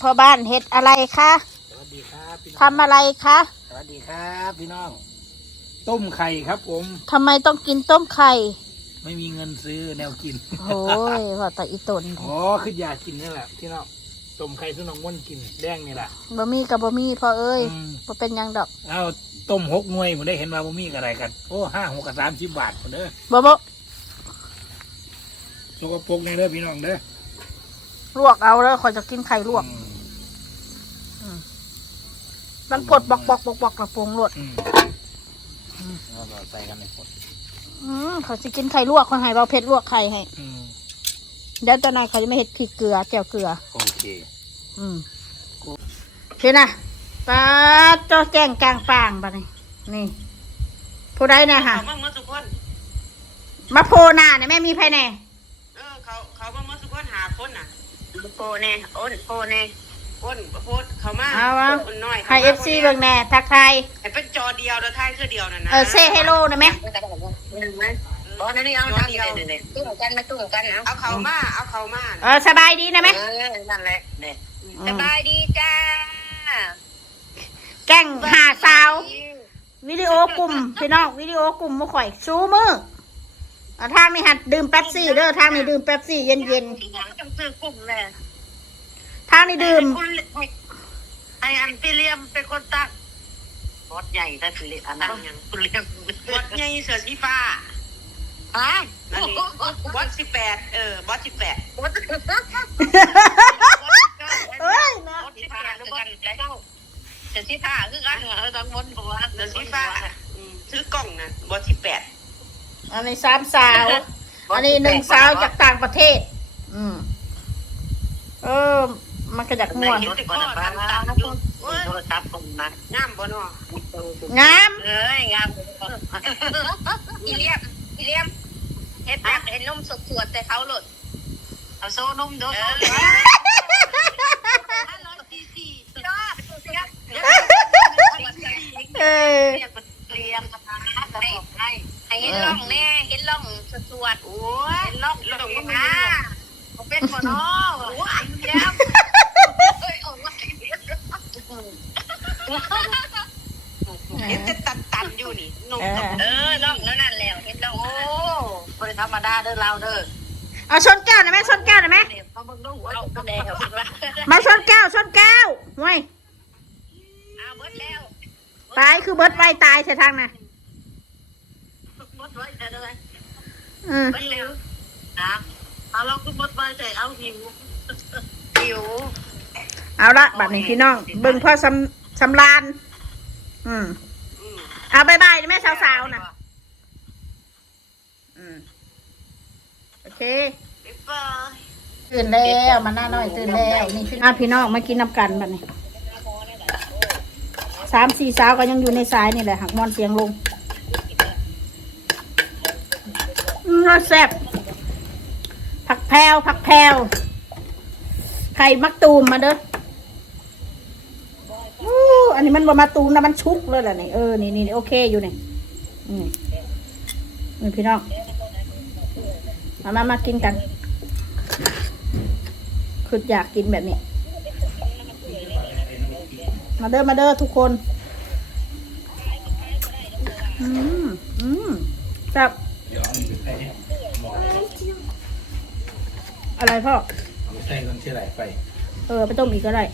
พ่อบ้านเฮ็ดอะไรคะสวัสดีครับพี่น้องทำอะไรคะสวัสดีครับพี่น้อง ต้มไข่ครับผม ทำไมต้องกินต้มไข่ ไม่มีเงินซื้อแนวกิน โอ้ยว่าแต่อีตนอ๋อคืออยากกินนี่แหละพี่น้อง ต้มไข่สุน้องม่วนกินแดงนี่แหละบะมี่กับบะมี่พ่อเอ้ยอืมบ่เป็นหยังดอกเอาต้มหกหน่วยผมได้เห็นว่าบ่มีอะไรกัน โอ้ห้าหกกับสามสิบบาทคนเด้อบ่บ่สกปรกนี่เด้อพี่น้องเด้อลวกเอาแล้วขอยจะกินไข่ลวก อืม มันปดบอกบอกบอกบอกกระโปรงลวดอืมเอาเราใส่กันในพดอืมเขาสิกินไข่ลวกคนให้เราเผ็ดลวกไข่ให้อืมเดี๋ยวตอนนายเขาจะไม่เห็ดพริกเกลือแจ่วเกลือ โอเค อืมเห็นนะปลาเจ้าแจ้งกลางป่างบัดนี้นี่ ผู้ใดเนะฮะเขาเบิ่งมาสุกคนมาโพหน้าเนี่ยแม่มีภายในเออเขาเขาเบิ่งมาสุกคนหาคนน่ะโปแน่โอนโปแน่ โอนโพดเขามาเอาวะคนน้อยให้เอฟซีเบิ่งแหน่ทักทายให้เป็นจอเดียวแล้วท้ายคือเดียวนั่นนะเออเซเฮโลนะแม่อ๋อนั่นนี่เอาจอเดียวตู้กันมาตู้กันนะเอาเขามาเอาเขามาเออสบายดีนะแม่เออนั่นแหละเนี่ยอืสมบายดีจ้าแกล้งหาสาว วิดีโอกลุ่มพี่น้องวิดีโอกลุ่มมาข่อยชูมือเอาทางนี้หัดดื่มแป๊บซี่เด้อทางนี้ดื่มแป๊บซี่เย็นเย็นจังซื้อกลุ่มเลย ๆทางนี้ดื่มไออันพี่เลียมเป็นคนตักบอสใหญ่ได้พี่เลียมอันนั้นยังพี่เลียมบอสใหญ่เสือสีฟ้าอะนั่นนี่บอสสิบแปดเออบอสสิบแปดบอสเอ้ยนะบอสที่ผ่าหรือบอสได้เจ้าแต่ที่ผ่าคือกันเออต้องบนหัวเสือสีฟ้าอืมซื้อกล่องนะบอสสิบแปดอันนี้สามสาว อันนี้หนึ่งสาวจากต่างประเทศ อืม เออ มัน กระจักม่วนรถบอสบ้านโทรศัพท์ผมนะงามบ่เนาะงามเอ้ยงามพี่เลียมพี่เลียมเฮ็ดแบบเห็นนมสดสวดแต่เขาหลุดเอาโซ่นมโดนโซ่เลยร้อยสี่สี่ยอดเออเรียกเรียงกับน้ำกระบอกให้ให้เห็นร่องแน่เห็นร่องสดสวดโอ้ยเห็นร่องร่องนะผมเป็นคนน้อว้ายเยี่ยมเฮ้ยออกมา เห็นแต่ตันตันๆอยู่นี่นมกับเออร่องแล้วนั่นแล้วเห็นร่องโอ้บริธรรมดาเด้อเราเด้อเอาชนแก้วหน่อยไหมชนแก้วหน่อยไหมเขาเบิ่งดูหัวก็แดงเอาละมาชนแก้วชนแก้วไว้ยเอาเบิดแล้วตายคือเบิดไว้ตายใช่ทางน่ะเบิดไว้แต่เลยอืมเบิดแล้วนะเอาเราก็เบิดไว้แต่เอาหิวหิว เอาละบัดนี้พี่น้องเบิ่งพ่อสำ สำรานอืม เอาบายบายนะแม่สาวๆนะอืม โอเคตื่นแล้วมันน่าน้อยตื่นแล้วนี่พี่น้องพี่น้องมากินน้ำกันบัดนี้สามสี่สาวก็ยังอยู่ในสายนี่แหละหักมอนเสียงลงอืมรสแซ่บผักแพวผักแพวไข่มักตูมมาเด้อ อู้อันนี้มันบ่มาตูมนะมันชุกเลยแหละนี่เออนี่นี่นี่โอเคอยู่นี่อืมนี่พี่น้องมามามากินกันคืออยากกินแบบนี้ มาเด้อมาเด้อทุกคน อืมอืมจับอะไรพ่อเอาใส่ก่อนเชื่อไหลไป เออ ไปต้มอีกก็ได้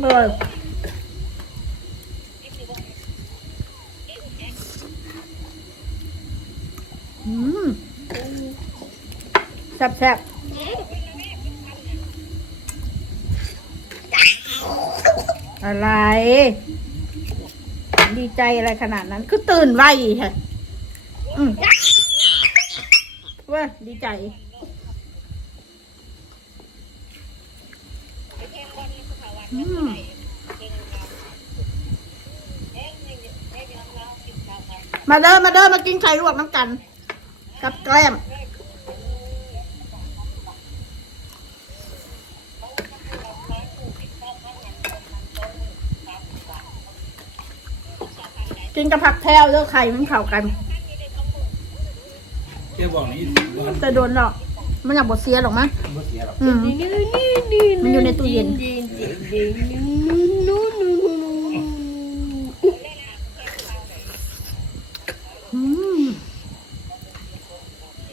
เอออืมแซ่บแซ่บอะไร ดีใจอะไรขนาดนั้น คือตื่นไวใช่อืมว้ยดีใจ มมาเด้อมาเด้อมากินไข่ลวกน้ำกัน กับแกล้มกินกับผักแพรวเด้อไข่มันเข้ากัน เจ้าบอกนี่มันแต่โดนหรอก มันอยากบดเสียหรอกมั้งบ่เสียหรอกอืมมันอยู่ในตู้เย็น อืม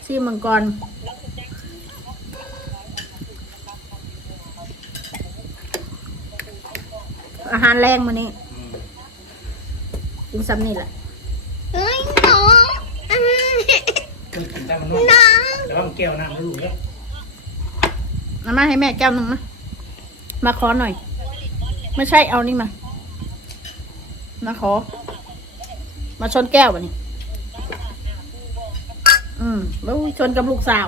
ซีมังกรอาหารแรงมานี้อืมกินซ้ำนี่แหละ เฮ้ยน้องเพิ่งกินแต่มันนวด แต่ว่ามันแก้วน้ำมันรู้แล้วเอามาให้แม่แก้วหนึ่งนะมาขอหน่อย ไม่ใช่เอานี่มา มาขอ มาชนแก้ววะนี่อืมแล้วชนกับลูกสาว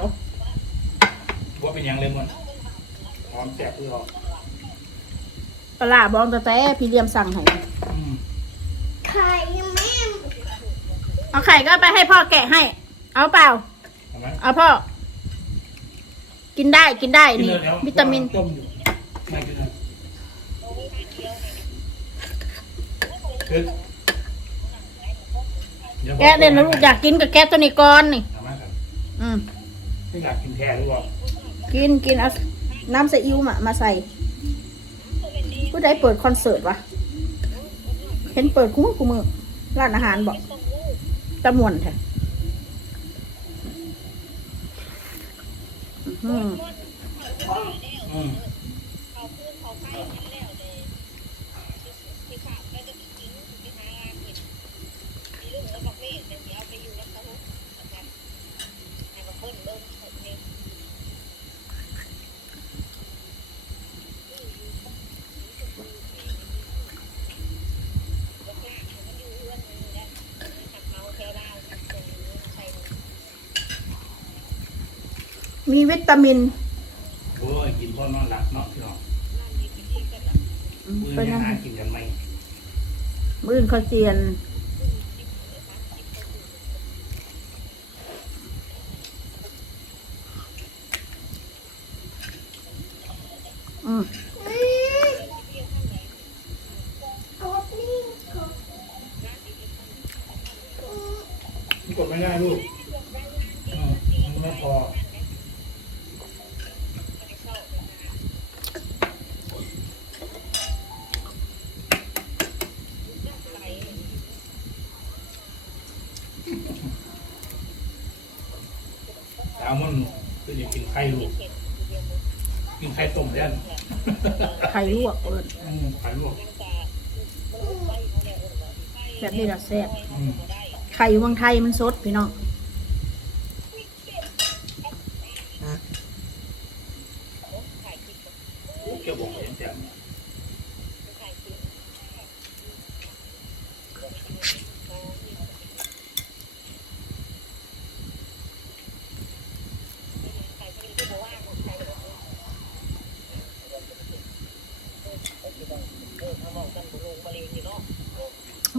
ว่าเป็นหยังเลยมันหอมแซ่บคือหอมปลาร้าบองแต่แต่พี่เลียมสั่งให้อืมไข่แม่เอาไข่ก็ไปให้พ่อแกะให้ เอาเปล่า เห็นไหมเอาพ่อ กินได้กินได้กินนี่ เลยแล้ววิตามิน ต้มอยู่ไม่กินเลยคือดี๋วบอกแกะเด่นแล้วลูกอยากกินกับแกะตัวนี้ก่อนนี่ เอามาครับอืม ไม่อยากกินแท้หรือเปล่ากินกินเอาน้ำซีอิ๊วมามาใส่ ผู้ใดเปิดคอนเสิร์ตวะ เห็นเปิดคุ้มคุ้มือร้านอาหารบอกตะมวนแท้ อื้อ มมีวิตามินโอ้ยกินพ่อนอนหลับเนาะพี่น้องอืมมือเป็นยังยังหากินกันไหมมื้ออื่นเขาเจียน อืม นี่กดไม่ได้ลูกอืมมันไม่พอแซลมอนคืออยา กกินไข่ลูกกินไข่ต้มเล่นไข่ลวกเอิญอืมไข่ลวกแบบนี้ละแซ่บอืมไข่อยู่เมืองไทยมันสดพี่น้อง เกี่ยวบอกอย่างเงี้ย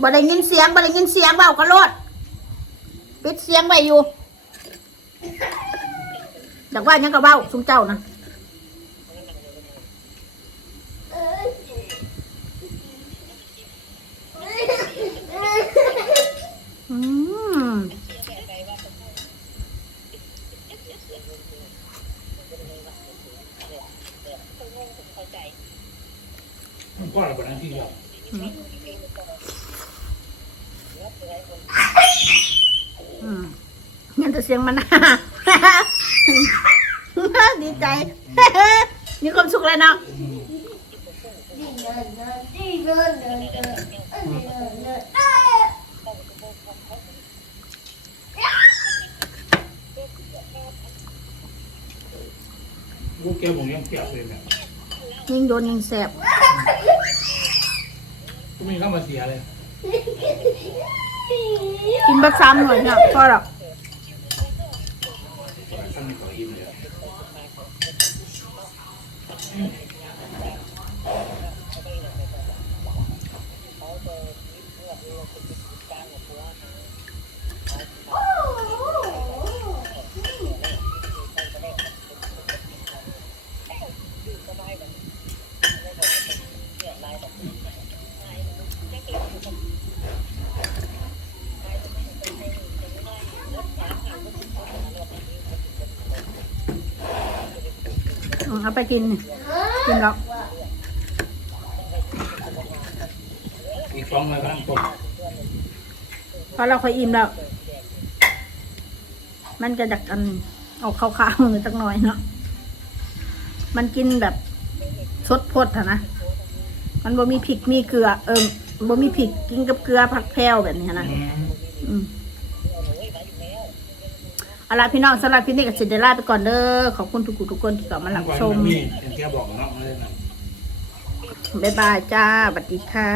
บ่ได้ยินเสียงบ่ได้ยินเสียงเบากระโลดปิดเสียงไว้อยู่จากว่ายังกระเบ้าสุงเจ้านะอืม มันก็อะไรแบบนั้นที่เรา อืมงั้น แต่เสียงมัน ดีใจ มีความสุขแล้วเนาะลูกแก้วผมยังเปียกเลยเนี่ยยิ่งโดนยิ่งแสบก็ไม่เข้ามาเสียเลย กินบักซ้ำหน่อยเนี่ยพอหรอก ท่านขออิ่มเลยอ เอาไปกินนี่กินแล้วอีกสองร้อยพันต้นเพราะเราค่อยอิ่มแล้ว มันจะจากกันออกขาวๆมือสักหน่อยเนาะ มันกินแบบสดพดอะนะ มันบ่มีพริกมีเกลือ เออบ่มีพริกกินกับเกลือผักแพรวแบบนี้นะ อืมอืม เอาล่ะพี่น้องสำหรับคลิปนี้ก็สิได้ลาไปก่อนเด้อขอบคุณทุกคนทุกคนที่เข้ามารับชมนี่เป็นแค่บอกเนาะไม่ได้นะบ๊ายบายจ้าสวัสดีค่ะ